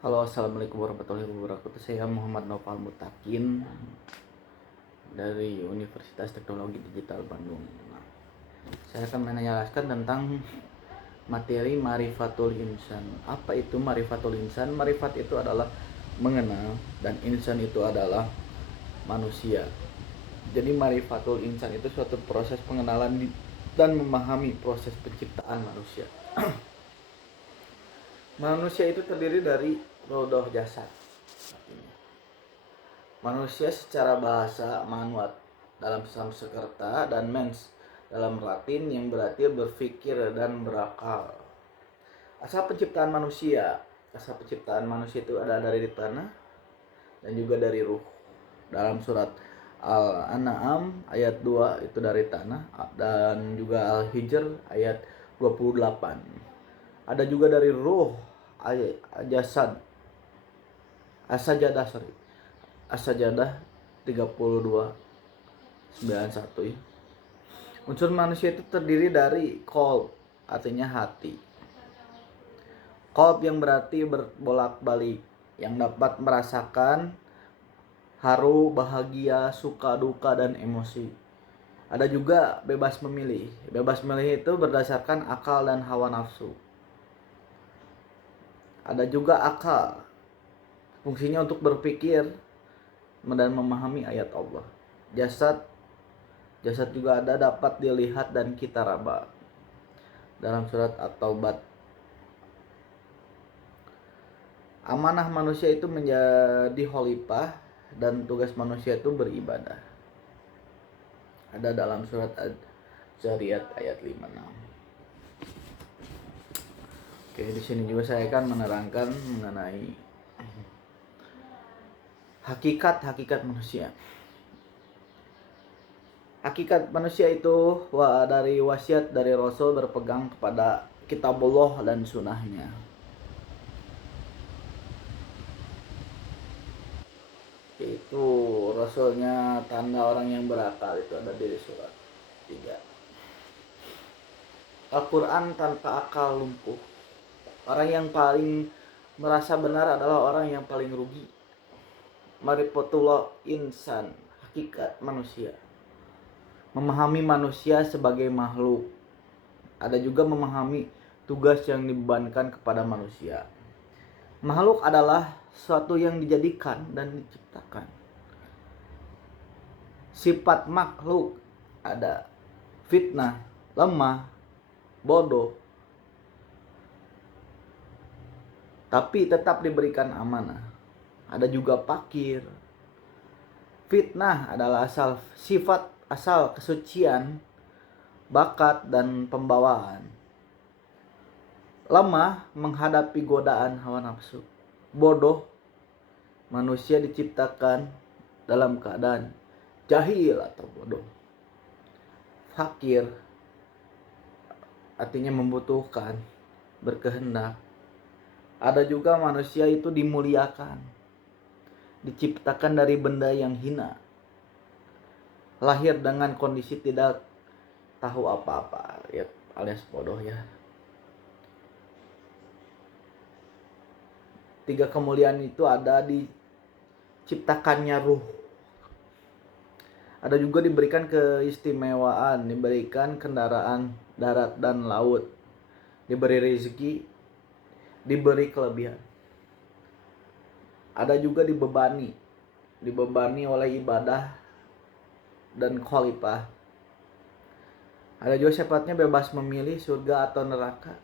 Halo, assalamualaikum warahmatullahi wabarakatuh. Saya Muhammad Noval Mutakin dari Universitas Teknologi Digital Bandung. Nah, saya akan menjelaskan tentang materi Marifatul Insan. Apa itu Marifatul Insan? Marifat itu adalah mengenal dan insan itu adalah manusia. Jadi Marifatul Insan itu suatu proses pengenalan dan memahami proses penciptaan manusia. Manusia itu terdiri dari rodoh jasad. Manusia secara bahasa manuat dalam Sanskerta dan mens dalam Latin yang berarti berpikir dan berakal. Asal penciptaan manusia itu ada dari tanah dan juga dari ruh. Dalam surat Al-An'am ayat 2 itu dari tanah, dan juga Al-Hijr ayat 28. Ada juga dari ruh, jasad, as-sajadah As-Sajadah 32:91 ya. Unsur manusia itu terdiri dari qalb, artinya hati. Qalb yang berarti berbolak-balik, yang dapat merasakan haru, bahagia, suka, duka, dan emosi. Ada juga bebas memilih. Bebas memilih itu berdasarkan akal dan hawa nafsu. Ada juga akal, fungsinya untuk berpikir dan memahami ayat Allah. Jasad juga ada, dapat dilihat dan kita raba. Dalam surat At-Taubah, amanah manusia itu menjadi khalifah dan tugas manusia itu beribadah. Ada dalam surat Az-Zariyat ayat 56. Oke, di sini juga saya akan menerangkan mengenai hakikat manusia. Hakikat manusia itu dari wasiat dari Rasul berpegang kepada kitabullah dan sunnahnya. Itu Rasulnya tanda orang yang berakal itu ada di surat 3. Al-Quran tanpa akal lumpuh. Orang yang paling merasa benar adalah orang yang paling rugi. Marifatullah insan, hakikat manusia. Memahami manusia sebagai makhluk. Ada juga memahami tugas yang dibebankan kepada manusia. Makhluk adalah suatu yang dijadikan dan diciptakan. Sifat makhluk ada fitnah, lemah, bodoh, tapi tetap diberikan amanah. Ada juga fakir. Fitnah adalah sifat asal kesucian, bakat, dan pembawaan. Lemah menghadapi godaan hawa nafsu. Bodoh, manusia diciptakan dalam keadaan jahil atau bodoh. Fakir artinya membutuhkan, berkehendak. Ada juga manusia itu dimuliakan, diciptakan dari benda yang hina, lahir dengan kondisi tidak tahu apa-apa, ya, alias bodoh ya. 3 kemuliaan itu ada diciptakannya ruh. Ada juga diberikan keistimewaan, diberikan kendaraan darat dan laut, diberi rezeki, diberi kelebihan. Ada juga dibebani oleh ibadah dan khalifah. Ada juga sifatnya bebas memilih surga atau neraka,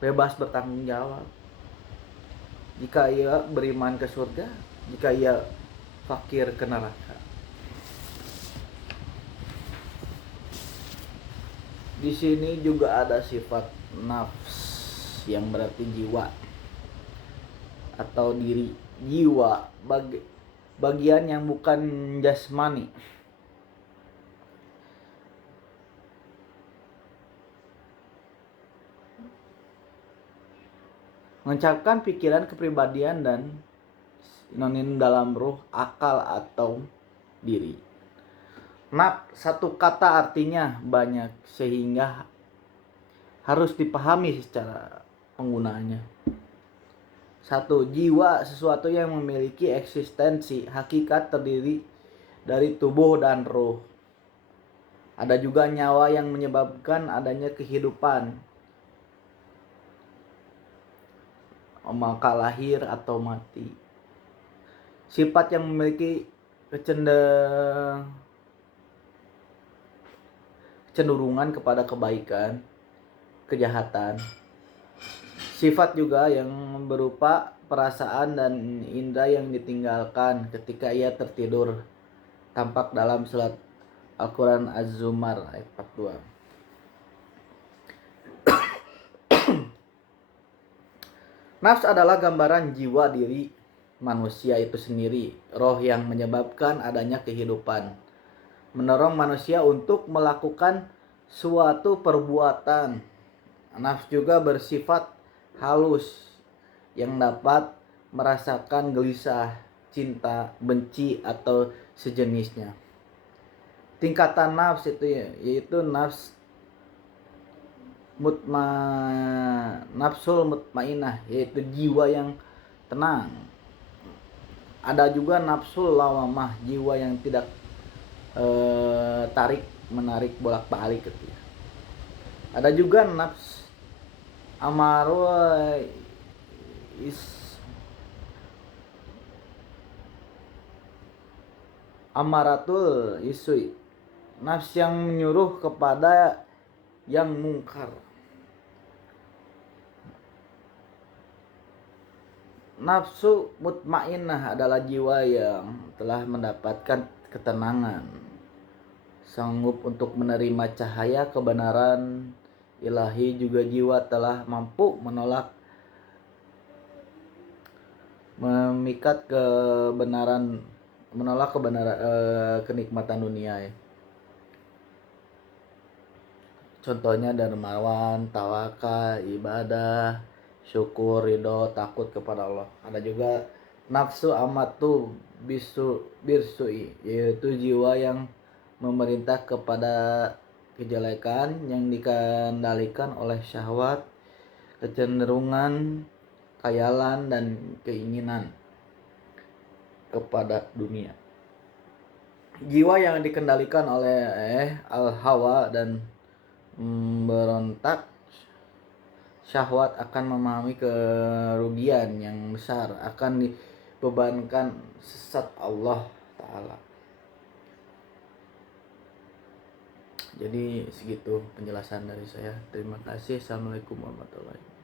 bebas bertanggung jawab. Jika ia beriman ke surga, jika ia fakir ke neraka. Di sini juga ada sifat nafs yang berarti jiwa atau diri. Jiwa bagian yang bukan jasmani. Mengucapkan pikiran, kepribadian, dan sinonim dalam ruh, akal, atau diri. Satu kata artinya banyak sehingga harus dipahami secara penggunaannya. Satu, jiwa sesuatu yang memiliki eksistensi, hakikat terdiri dari tubuh dan roh. Ada juga nyawa yang menyebabkan adanya kehidupan, maka lahir atau mati. Sifat yang memiliki kecenderungan kepada kebaikan, kejahatan. Sifat juga yang berupa perasaan dan indera yang ditinggalkan ketika ia tertidur, tampak dalam surat Al-Quran Az-Zumar ayat 42. Nafs adalah gambaran jiwa diri manusia itu sendiri, roh yang menyebabkan adanya kehidupan, mendorong manusia untuk melakukan suatu perbuatan. Nafs juga bersifat halus yang dapat merasakan gelisah, cinta, benci, atau sejenisnya. Tingkatan nafs itu yaitu nafsul mutmainah, yaitu jiwa yang tenang. Ada juga nafsul lawamah, jiwa yang tidak tarik menarik bolak-balik gitu ya. Ada juga nafs amaratul isui, nafs yang menyuruh kepada yang mungkar. Nafsu mutmainnah adalah jiwa yang telah mendapatkan ketenangan, sanggup untuk menerima cahaya kebenaran ilahi. Juga jiwa telah mampu menolak kenikmatan dunia ya. Contohnya dermawan, tawakal, ibadah, syukur, ridho, takut kepada Allah. Ada juga nafsu amatu birsui, yaitu jiwa yang memerintah kepada kejelekan yang dikendalikan oleh syahwat, kecenderungan, khayalan, dan keinginan kepada dunia. Jiwa yang dikendalikan oleh al-hawa dan berontak syahwat akan memahami kerugian yang besar, akan dibebankan sesat Allah Ta'ala. Jadi segitu penjelasan dari saya. Terima kasih. Assalamualaikum warahmatullahi wabarakatuh.